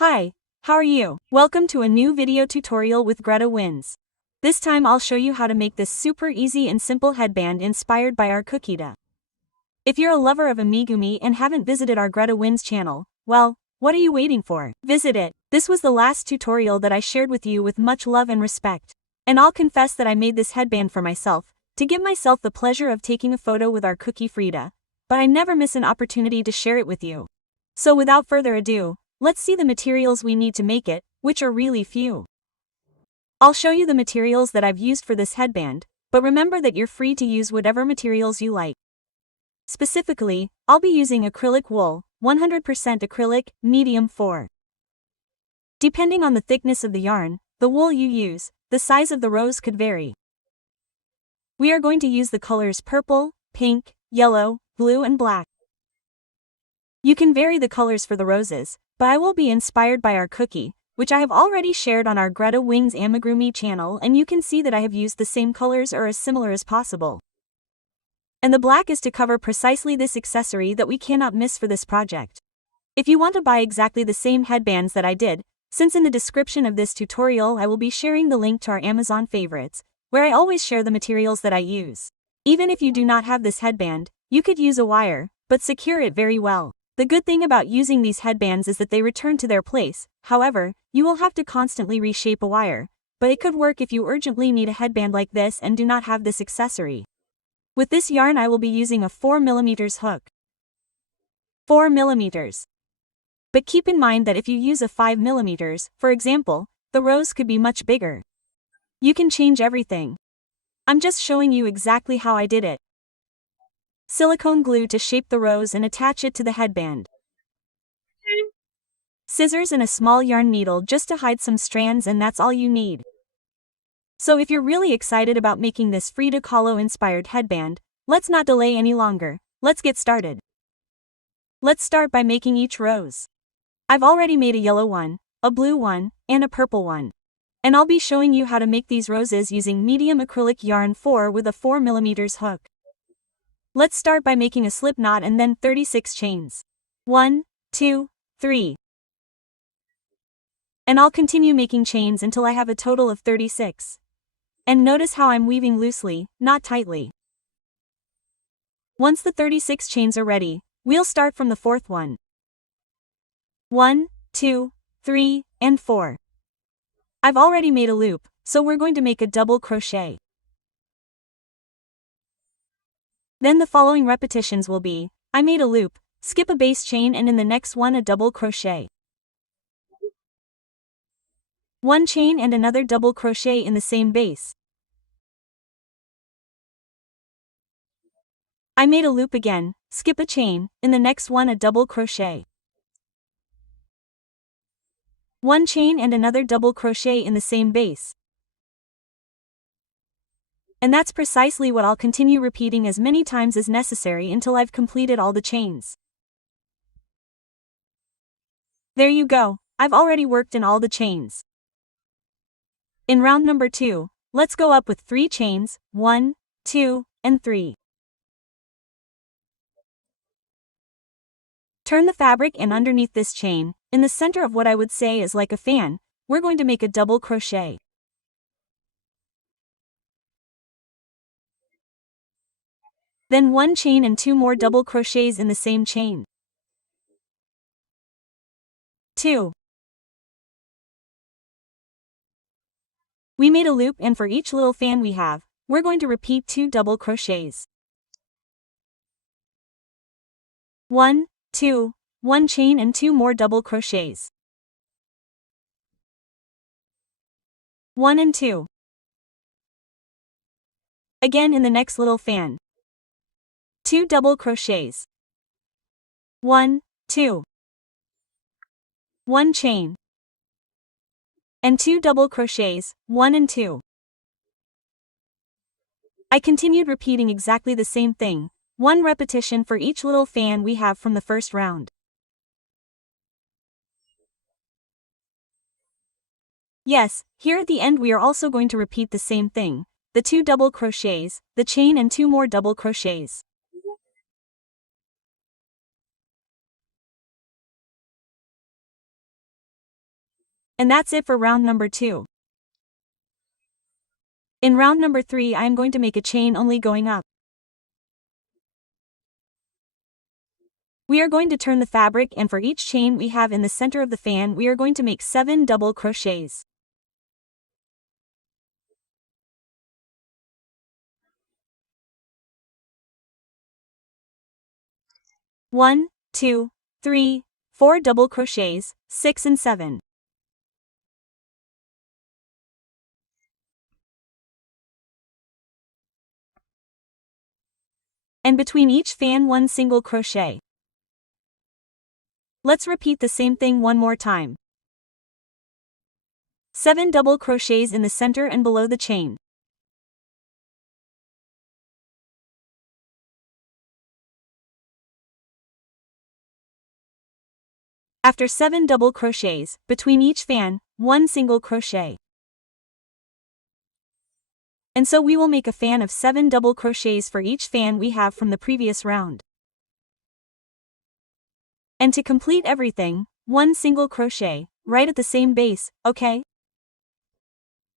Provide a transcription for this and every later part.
Hi, how are you? Welcome to a new video tutorial with GretaWings. This time I'll show you how to make this super easy and simple headband inspired by our Cuquifrida. If you're a lover of Amigurumi and haven't visited our GretaWings channel, well, what are you waiting for? Visit it. This was the last tutorial that I shared with you with much love and respect. And I'll confess that I made this headband for myself, to give myself the pleasure of taking a photo with our Cuquifrida, but I never miss an opportunity to share it with you. So without further ado, let's see the materials we need to make it, which are really few. I'll show you the materials that I've used for this headband, but remember that you're free to use whatever materials you like. Specifically, I'll be using acrylic wool, 100% acrylic, medium 4. Depending on the thickness of the yarn, the wool you use, the size of the rose could vary. We are going to use the colors purple, pink, yellow, blue and black. You can vary the colors for the roses, but I will be inspired by our Cuqui, which I have already shared on our GretaWings Amigurumi channel, and you can see that I have used the same colors or as similar as possible. And the black is to cover precisely this accessory that we cannot miss for this project. If you want to buy exactly the same headbands that I did, since in the description of this tutorial I will be sharing the link to our Amazon favorites, where I always share the materials that I use. Even if you do not have this headband, you could use a wire, but secure it very well. The good thing about using these headbands is that they return to their place. However, you will have to constantly reshape a wire, but it could work if you urgently need a headband like this and do not have this accessory. With this yarn I will be using a 4mm hook. 4mm. But keep in mind that if you use a 5mm, for example, the rose could be much bigger. You can change everything. I'm just showing you exactly how I did it. Silicone glue to shape the rose and attach it to the headband. Scissors and a small yarn needle just to hide some strands, and that's all you need. So if you're really excited about making this Frida Kahlo inspired headband, let's not delay any longer, let's get started. Let's start by making each rose. I've already made a yellow one, a blue one, and a purple one. And I'll be showing you how to make these roses using medium acrylic yarn 4 with a 4mm hook. Let's start by making a slip knot and then 36 chains. 1, 2, 3. And I'll continue making chains until I have a total of 36. And notice how I'm weaving loosely, not tightly. Once the 36 chains are ready, we'll start from the fourth one. 1, 2, 3, and 4. I've already made a loop, so we're going to make a double crochet. Then the following repetitions will be, I made a loop, skip a base chain and in the next one a double crochet. One chain and another double crochet in the same base. I made a loop again, skip a chain, in the next one a double crochet. One chain and another double crochet in the same base. And that's precisely what I'll continue repeating as many times as necessary until I've completed all the chains. There you go, I've already worked in all the chains. In round number 2, let's go up with 3 chains, 1, 2, and 3. Turn the fabric and underneath this chain, in the center of what I would say is like a fan, we're going to make a double crochet. Then 1 chain and 2 more double crochets in the same chain. 2. We made a loop, and for each little fan we have, we're going to repeat 2 double crochets. 1, 2, 1 chain and 2 more double crochets. 1 and 2. Again in the next little fan. 2 double crochets. 1, 2. 1 chain. And 2 double crochets, 1 and 2. I continued repeating exactly the same thing, 1 repetition for each little fan we have from the first round. Yes, here at the end we are also going to repeat the same thing, the 2 double crochets, the chain and 2 more double crochets. And that's it for round number 2. In round number 3 I am going to make a chain only going up. We are going to turn the fabric, and for each chain we have in the center of the fan we are going to make 7 double crochets. 1, 2, 3, 4 double crochets, 6 and 7. And between each fan 1 single crochet. Let's repeat the same thing one more time. 7 double crochets in the center and below the chain. After 7 double crochets, between each fan, 1 single crochet. And so we will make a fan of 7 double crochets for each fan we have from the previous round. And to complete everything, 1 single crochet, right at the same base, okay?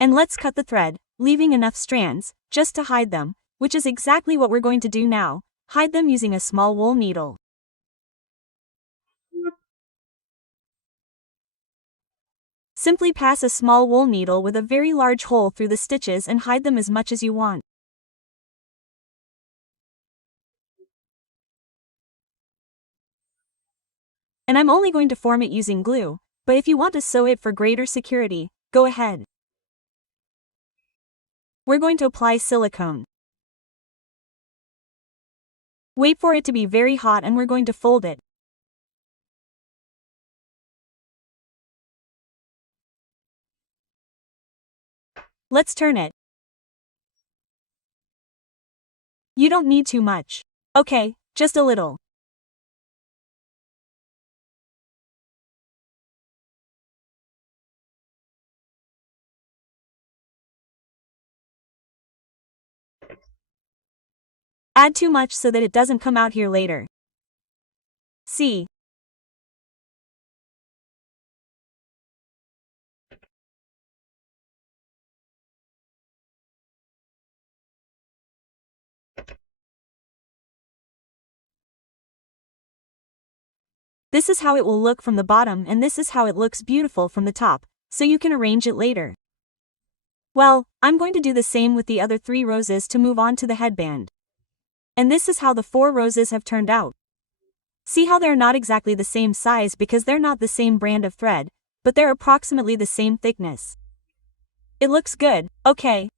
And let's cut the thread, leaving enough strands, just to hide them, which is exactly what we're going to do now, hide them using a small wool needle. Simply pass a small wool needle with a very large hole through the stitches and hide them as much as you want. And I'm only going to form it using glue, but if you want to sew it for greater security, go ahead. We're going to apply silicone. Wait for it to be very hot and we're going to fold it. Let's turn it. You don't need too much. Okay, just a little. Add too much so that it doesn't come out here later. See? This is how it will look from the bottom and this is how it looks beautiful from the top, so you can arrange it later. Well, I'm going to do the same with the other 3 roses to move on to the headband. And this is how the 4 roses have turned out. See how they're not exactly the same size because they're not the same brand of thread, but they're approximately the same thickness. It looks good, okay?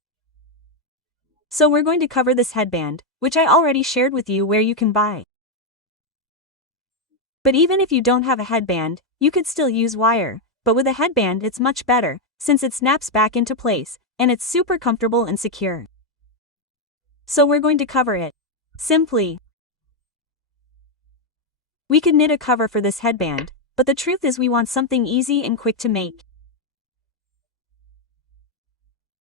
So we're going to cover this headband, which I already shared with you where you can buy. But even if you don't have a headband, you could still use wire, but with a headband it's much better, since it snaps back into place, and it's super comfortable and secure. So we're going to cover it. Simply. We could knit a cover for this headband, but the truth is we want something easy and quick to make.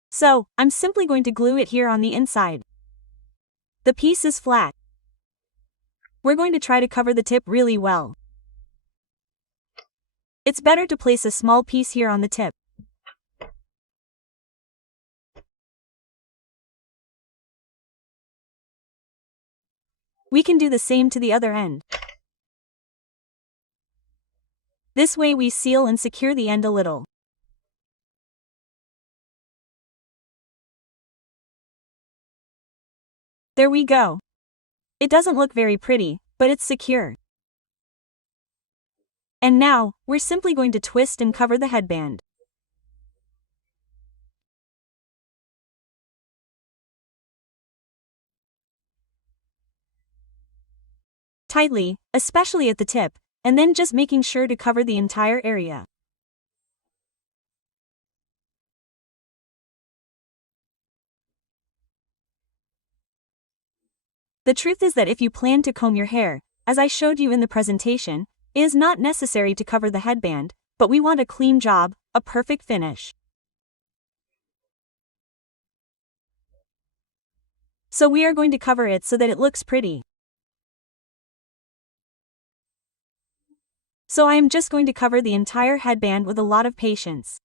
So, I'm simply going to glue it here on the inside. The piece is flat. We're going to try to cover the tip really well. It's better to place a small piece here on the tip. We can do the same to the other end. This way we seal and secure the end a little. There we go. It doesn't look very pretty, but it's secure. And now, we're simply going to twist and cover the headband. Tightly, especially at the tip, and then just making sure to cover the entire area. The truth is that if you plan to comb your hair, as I showed you in the presentation, it is not necessary to cover the headband, but we want a clean job, a perfect finish. So we are going to cover it so that it looks pretty. So I am just going to cover the entire headband with a lot of patience.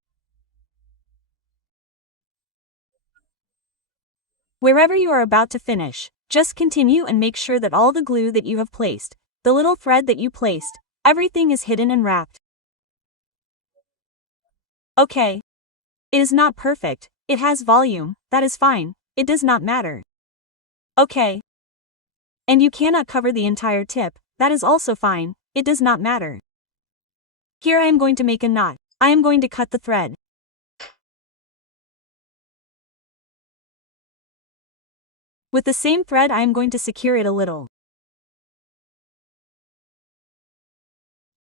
Wherever you are about to finish, just continue and make sure that all the glue that you have placed, the little thread that you placed, everything is hidden and wrapped. Okay. It is not perfect, it has volume, that is fine, it does not matter. Okay. And you cannot cover the entire tip, that is also fine, it does not matter. Here I am going to make a knot. I am going to cut the thread. With the same thread I am going to secure it a little.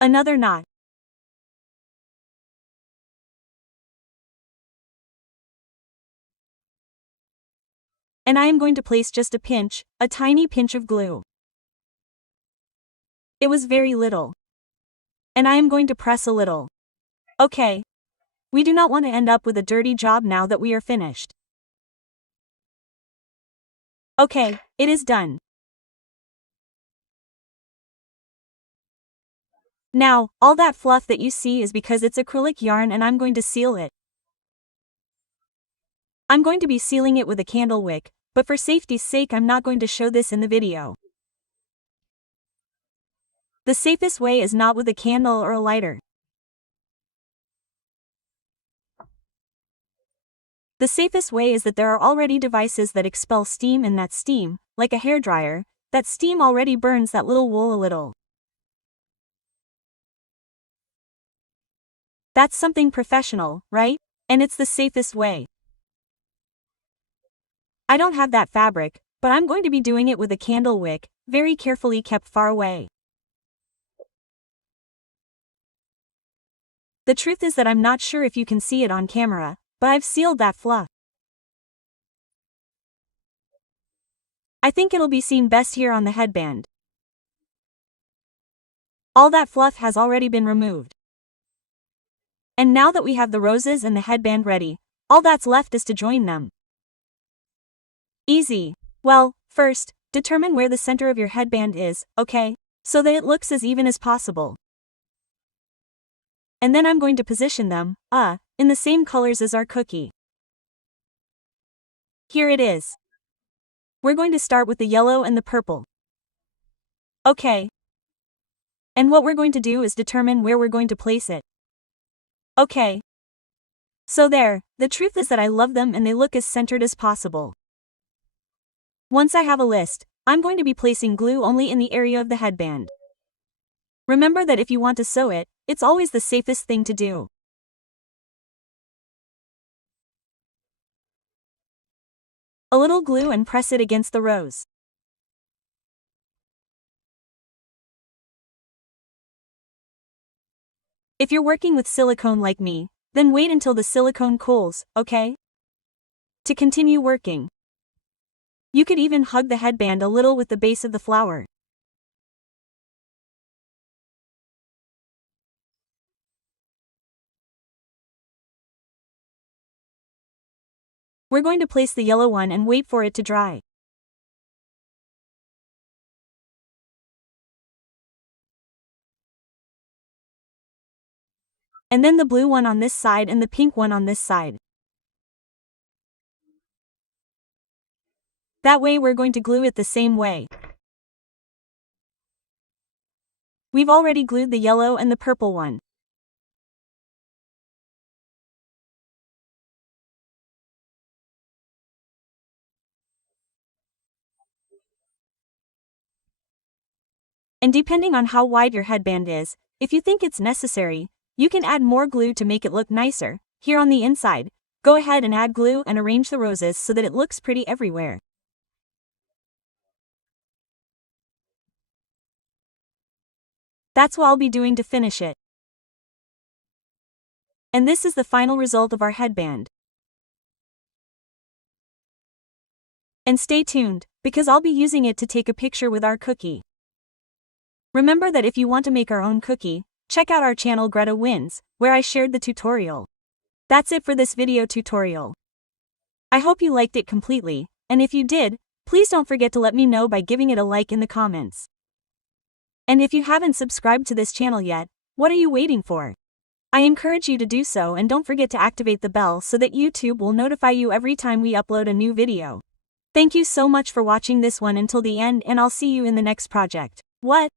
Another knot. And I am going to place just a tiny pinch of glue. It was very little. And I am going to press a little. Okay. We do not want to end up with a dirty job now that we are finished. Okay, it is done. Now, all that fluff that you see is because it's acrylic yarn and I'm going to seal it. I'm going to be sealing it with a candle wick, but for safety's sake I'm not going to show this in the video. The safest way is not with a candle or a lighter. The safest way is that there are already devices that expel steam, and that steam, like a hairdryer, that steam already burns that little wool a little. That's something professional, right? And it's the safest way. I don't have that fabric, but I'm going to be doing it with a candle wick, very carefully kept far away. The truth is that I'm not sure if you can see it on camera, but I've sealed that fluff. I think it'll be seen best here on the headband. All that fluff has already been removed. And now that we have the roses and the headband ready, all that's left is to join them. Easy. Well, first, determine where the center of your headband is, okay? So that it looks as even as possible. And then I'm going to position them, in the same colors as our cookie. Here it is. We're going to start with the yellow and the purple. Okay. And what we're going to do is determine where we're going to place it. Okay. So there, the truth is that I love them and they look as centered as possible. Once I have a list, I'm going to be placing glue only in the area of the headband. Remember that if you want to sew it, it's always the safest thing to do. A little glue and press it against the rose. If you're working with silicone like me, then wait until the silicone cools, okay? To continue working. You could even hug the headband a little with the base of the flower. We're going to place the yellow one and wait for it to dry. And then the blue one on this side and the pink one on this side. That way we're going to glue it the same way. We've already glued the yellow and the purple one. And depending on how wide your headband is, if you think it's necessary, you can add more glue to make it look nicer. Here on the inside, go ahead and add glue and arrange the roses so that it looks pretty everywhere. That's what I'll be doing to finish it. And this is the final result of our headband. And stay tuned, because I'll be using it to take a picture with our cookie. Remember that if you want to make our own cookie, check out our channel GretaWings, where I shared the tutorial. That's it for this video tutorial. I hope you liked it completely, and if you did, please don't forget to let me know by giving it a like in the comments. And if you haven't subscribed to this channel yet, What are you waiting for? I encourage you to do so, and don't forget to activate the bell so that YouTube will notify you every time we upload a new video. Thank you so much for watching this one until the end, and I'll see you in the next project. What?